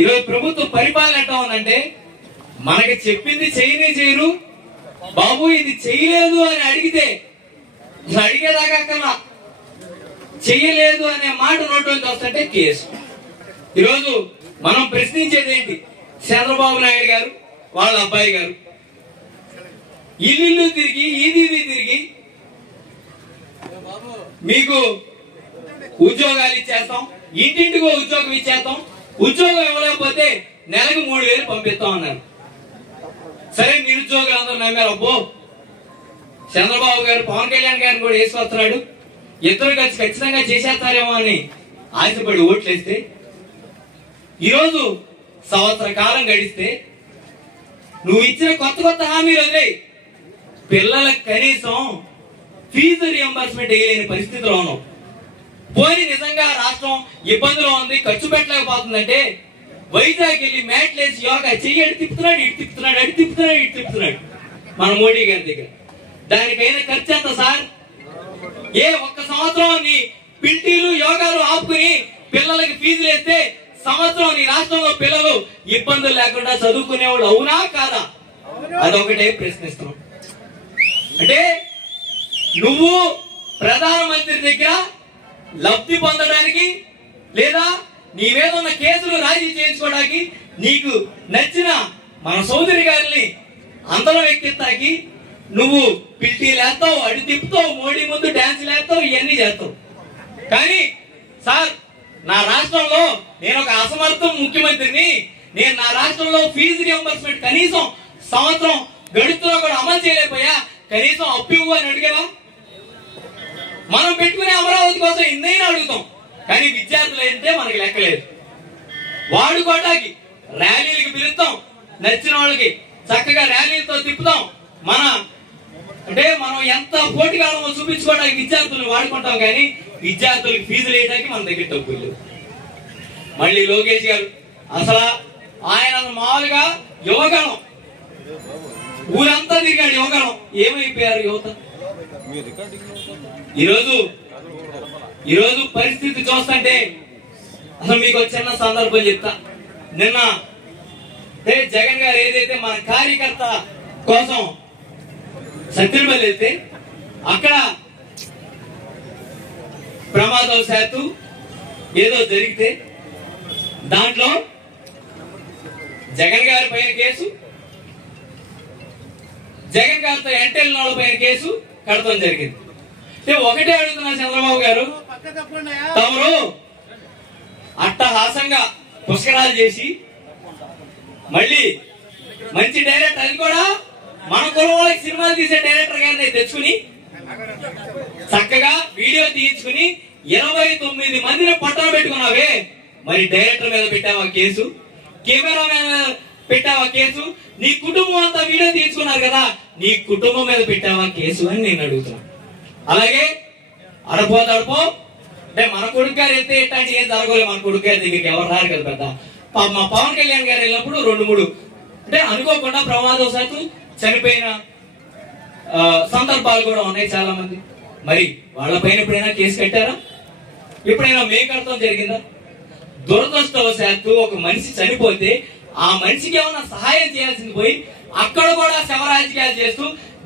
ఈరోజు ప్రభుత్వ పరిపాలన ఎట్లా ఉందంటే మనకి చెప్పింది చేయరు, బాబు ఇది చేయలేదు అని అడిగితే అడిగేదాకా కన్నా చెయ్యలేదు అనే మాట నోట్లోకి వస్తుంటే కేసు. ఈరోజు మనం ప్రశ్నించేది ఏంటి? చంద్రబాబు నాయుడు గారు వాళ్ళ అబ్బాయి గారు ఇల్లు తిరిగి ఇది తిరిగి మీకు ఉద్యోగాలు ఇచ్చేస్తాం, ఇంటింటికో ఉద్యోగం ఇచ్చేస్తాం, ఉద్యోగం ఇవ్వలేకపోతే నెలకు 3,000 పంపిస్తాం అన్నారు. సరే నిరుద్యోగులు అందరూ నమ్మారు. అబ్బో చంద్రబాబు గారు పవన్ కళ్యాణ్ గారిని కూడా వేసుకొస్తున్నాడు, ఇద్దరు కలిసి ఖచ్చితంగా చేసేస్తారేమో అని ఆశపడి ఓట్లేస్తే ఈరోజు సంవత్సర కాలం గడిస్తే నువ్వు ఇచ్చిన కొత్త హామీలు వదిలే పిల్లలకు కనీసం ఫీజు రియంబర్స్మెంట్ వేయలేని పరిస్థితిలో ఉన్నాం. పోనీ నిజంగా రాష్ట్రం ఇబ్బందిలో ఉంది, ఖర్చు పెట్టలేకపోతుందంటే వైజాగ్ వెళ్ళి మ్యాట్లేసి యోగా చెయ్యి అడి తిప్పుతున్నాడు, ఇటు తిప్పుతున్నాడు, అడి తిప్పుతున్నాడు, ఇటు తిప్పుతున్నాడు మన మోడీ గారి దగ్గర. దానికైనా ఖర్చు ఎంత సార్? ఏ ఒక్క సంవత్సరం నీ పిల్టీలు యోగాలు ఆపుకుని పిల్లలకి ఫీజులు వేస్తే సంవత్సరం నీ రాష్ట్రంలో పిల్లలు ఇబ్బందులు లేకుండా చదువుకునేవాళ్ళు అవునా కాదా? అదొకటే ప్రశ్నిస్తున్నాం. అంటే నువ్వు ప్రధానమంత్రి దగ్గర లబ్ధి పొందడానికి లేదా నీ మీద ఉన్న కేసులు రాజీ చేయించుకోవడానికి నీకు నచ్చిన మన సోదరి గారిని అందరం ఎక్కిస్తాకి నువ్వు పిల్టీలు వేస్తావు, అడి తిప్పుతావు, మోడీ ముందు డాన్స్ వేస్తావు, ఇవన్నీ చేస్తావు. కానీ సార్ నా రాష్ట్రంలో నేను ఒక అసమర్థ ముఖ్యమంత్రిని, నేను నా రాష్ట్రంలో ఫీజు రియంబర్స్మెంట్ కనీసం సంవత్సరం గడుస్తున్నా కూడా అమలు చేయలేకపోయా, కనీసం అప్పు ఇవ్వు అని అడిగేవా? మనం పెట్టుకునే అమరావతి కోసం ఎన్నైనా అడుగుతాం, కానీ విద్యార్థులు అయితే మనకి లెక్కలేదు. వాడుకోవడానికి ర్యాలీలకు పిలుస్తాం, నచ్చిన వాళ్ళకి చక్కగా ర్యాలీలతో తిప్పుతాం. మనం ఎంత పోటీగాడమో చూపించుకోవడానికి విద్యార్థులను వాడుకుంటాం, కానీ విద్యార్థులకు ఫీజులు వేయడానికి మన దగ్గర డబ్బులు లేవు. మళ్ళీ లోకేష్ గారు అసలు ఆయన మామూలుగా యువగణం ఊరంతా తిరిగాడు. యువగణం ఏమైపోయారు యువత? ఈరోజు పరిస్థితి చూస్తుంటే అసలు మీకు చిన్న సందర్భం చెప్తా. నిన్న జగన్ గారు ఏదైతే మన కార్యకర్త కోసం సత్యనపల్లి వెళ్తే అక్కడ ప్రమాదవశాత్తు ఏదో జరిగితే దాంట్లో జగన్ గారి పైన కేసు, జగన్ గారితో ఎంటెల్ వాళ్ళ పైన కేసు కడతాం జరిగింది. ఒకటే అడుగుతున్నా చంద్రబాబు గారు, తమరు అట్టహాసంగా పుష్కరాలు చేసి మళ్ళీ మంచి డైరెక్టర్, అది కూడా మన కులం వాళ్ళకి సినిమాలు తీసే డైరెక్టర్ గారిని తెచ్చుకుని చక్కగా వీడియో తీయించుకుని 29 మందిని పట్టణ పెట్టుకున్నావే, మరి డైరెక్టర్ మీద పెట్టావా కేసు? కెమెరా మీద పెట్టావా కేసు? నీ కుటుంబం అంతా వీడియో తీసుకున్నారు కదా, నీ కుటుంబం మీద పెట్టావా కేసు అని నేను అడుగుతున్నాను. అలాగే అడపో అంటే మన కొడుకు గారు అయితే ఇట్లాంటి ఏం జరగలేదు. మన కొడుకు గారి దగ్గరికి ఎవరు రారు కదా పెద్ద. మా పవన్ కళ్యాణ్ గారు వెళ్ళినప్పుడు 2-3 అంటే అనుకోకుండా ప్రమాదవశాత్తు చనిపోయిన సందర్భాలు కూడా ఉన్నాయి చాలా మంది. మరి వాళ్ళ పైన ఎప్పుడైనా కేసు కట్టారా? ఎప్పుడైనా మేకడతం జరిగిందా? దురదృష్టవశాత్తు ఒక మనిషి చనిపోతే ఆ మనిషికి ఏమన్నా సహాయం చేయాల్సింది పోయి అక్కడ కూడా శవ రాజకీయాలు చేస్తూ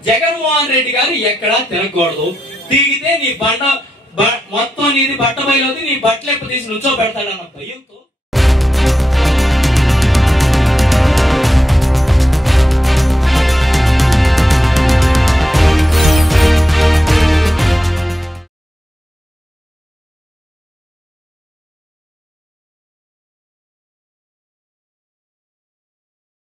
జగన్మోహన్ రెడ్డి గారు ఎక్కడా తిరగకూడదు, తిరిగితే నీ మొత్తం నీది బట్ట బయలుది, నీ బట్టలు ఎప్పుడు తీసి నుంచో పెడతాడన్న భయంతో